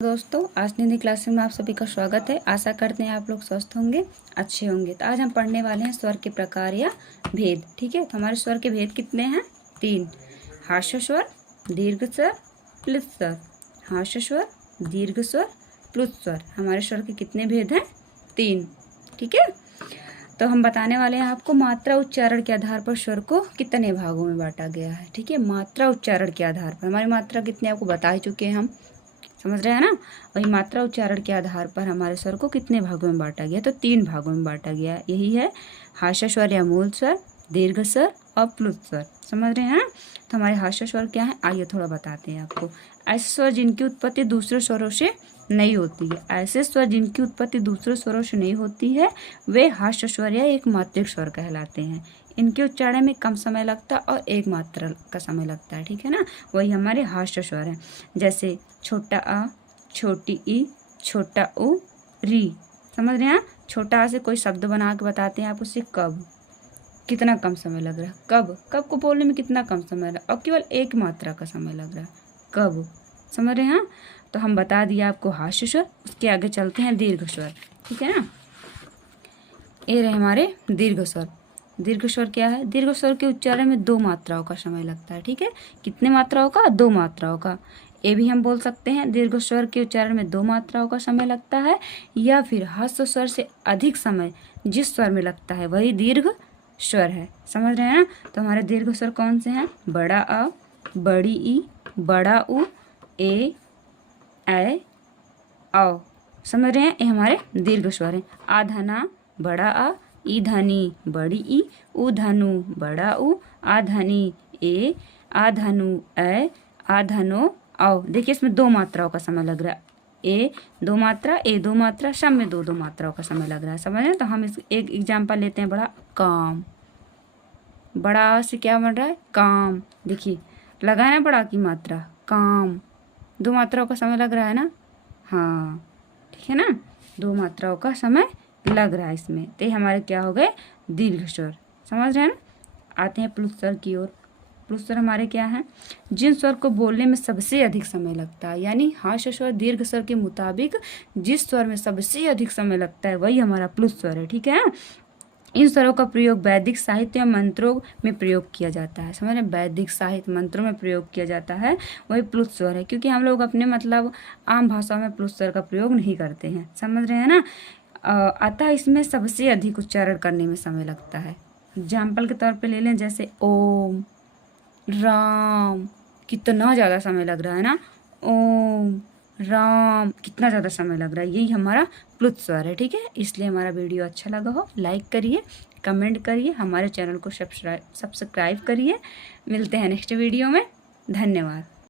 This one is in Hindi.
दोस्तों, आज हिंदी क्लास में आप सभी का स्वागत है। आशा करते हैं आप लोग स्वस्थ होंगे, अच्छे होंगे। तो आज हम पढ़ने वाले हैं स्वर के प्रकार या भेद। ठीक है, तो हमारे स्वर के भेद कितने हैं? 3। हास्य स्वर, दीर्घ स्वर, प्लुत स्वर। हास्य स्वर, दीर्घ स्वर, प्लुत स्वर। हमारे स्वर के कितने भेद हैं? 3। ठीक है, तो हम बताने वाले हैं आपको मात्रा उच्चारण के आधार पर स्वर को कितने भागों में बांटा गया है। ठीक है, मात्रा उच्चारण के आधार पर हमारी मात्रा कितनी आपको बता ही चुके हैं हम, समझ रहे हैं ना। वही मात्रा उच्चारण के आधार पर हमारे स्वर को कितने भागों में बांटा गया? तो 3 भागों में बांटा गया। यही है हास्य स्वर या मूल स्वर, दीर्घ स्वर और प्लुत स्वर। समझ रहे हैं ना। तो हमारे हास्य स्वर क्या है, आइए थोड़ा बताते हैं आपको। ऐसे स्वर जिनकी उत्पत्ति दूसरे स्वरों से नहीं होती है, ऐसे स्वर जिनकी उत्पत्ति दूसरे स्वरों से नहीं होती है, वे हास्य स्वर या एक मात्रिक स्वर कहलाते हैं। इनके उच्चारण में कम समय लगता है और एक मात्रा का समय लगता है। ठीक है ना, वही हमारे हास्य स्वर हैं। जैसे छोटा आ, छोटी ई, छोटा उ, री। समझ रहे हैं। छोटा आ से कोई शब्द बना के बताते हैं आप उससे कब, कितना कम समय लग रहा है। कब, कब को बोलने में कितना कम समय लग रहा है और केवल एक मात्रा का समय लग रहा है। कब, समझ रहे हैं। तो हम बता दिया आपको हास्य स्वर। उसके आगे चलते हैं दीर्घ स्वर। ठीक है ना, ये रहे हमारे दीर्घ स्वर। दीर्घ स्वर क्या है? दीर्घ स्वर के उच्चारण में 2 मात्राओं का समय लगता है। ठीक है, कितने मात्राओं का? 2 मात्राओं का। ये भी हम बोल सकते हैं दीर्घ स्वर के उच्चारण में 2 मात्राओं का समय लगता है, या फिर ह्रस्व स्वर से अधिक समय जिस स्वर में लगता है वही दीर्घ स्वर है। समझ रहे हैं ना। तो हमारे दीर्घ स्वर कौन से हैं? बड़ा अ, बड़ी ई, बड़ा उ, ए, औ। समझ रहे हैं, ये हमारे दीर्घ स्वर हैं। आधना, बड़ा आ, ई धनी, बड़ी ई, उ धनु, बड़ा उ, आ धनी, ए, आ धनु, ए, आ धनो, औ। देखिए इसमें 2 मात्राओं का समय लग रहा है। ए 2 मात्रा, ए 2 मात्रा, सब में 2 मात्राओं का समय लग रहा है। समझ रहे हैं। तो हम इस एक एग्जाम्पल लेते हैं। बड़ा काम, बड़ा से क्या बन रहा है? काम। देखिए लगा है ना बड़ा की मात्रा, काम। 2 मात्राओं का समय लग रहा है ना। हाँ, ठीक है ना, 2 मात्राओं का समय लग रहा है इसमें। तो ये हमारे क्या हो गए? दीर्घ स्वर। समझ रहे हैं ना। आते हैं प्लुत स्वर की ओर। प्लुत स्वर हमारे क्या है? जिन स्वर को बोलने में सबसे अधिक समय लगता है, यानी हास्य स्वर दीर्घ स्वर के मुताबिक जिस स्वर में सबसे अधिक समय लगता है वही हमारा प्लुत स्वर है। ठीक है, इन स्वरों का प्रयोग वैदिक साहित्य और मंत्रों में प्रयोग किया जाता है। समझ रहे हैं, वैदिक साहित्य मंत्रों में प्रयोग किया जाता है वही प्लुत स्वर है। क्योंकि हम लोग अपने मतलब आम भाषा में प्लुत स्वर का प्रयोग नहीं करते हैं। समझ रहे हैं ना। अतः इसमें सबसे अधिक उच्चारण करने में समय लगता है। एग्जाम्पल के तौर पे ले लें, जैसे ओम, राम, कितना ज़्यादा समय लग रहा है ना। ओम, राम, कितना ज़्यादा समय लग रहा है। यही हमारा प्लुत स्वर है। ठीक है, इसलिए हमारा वीडियो अच्छा लगा हो लाइक करिए, कमेंट करिए, हमारे चैनल को सब्सक्राइब करिए। मिलते हैं नेक्स्ट वीडियो में। धन्यवाद।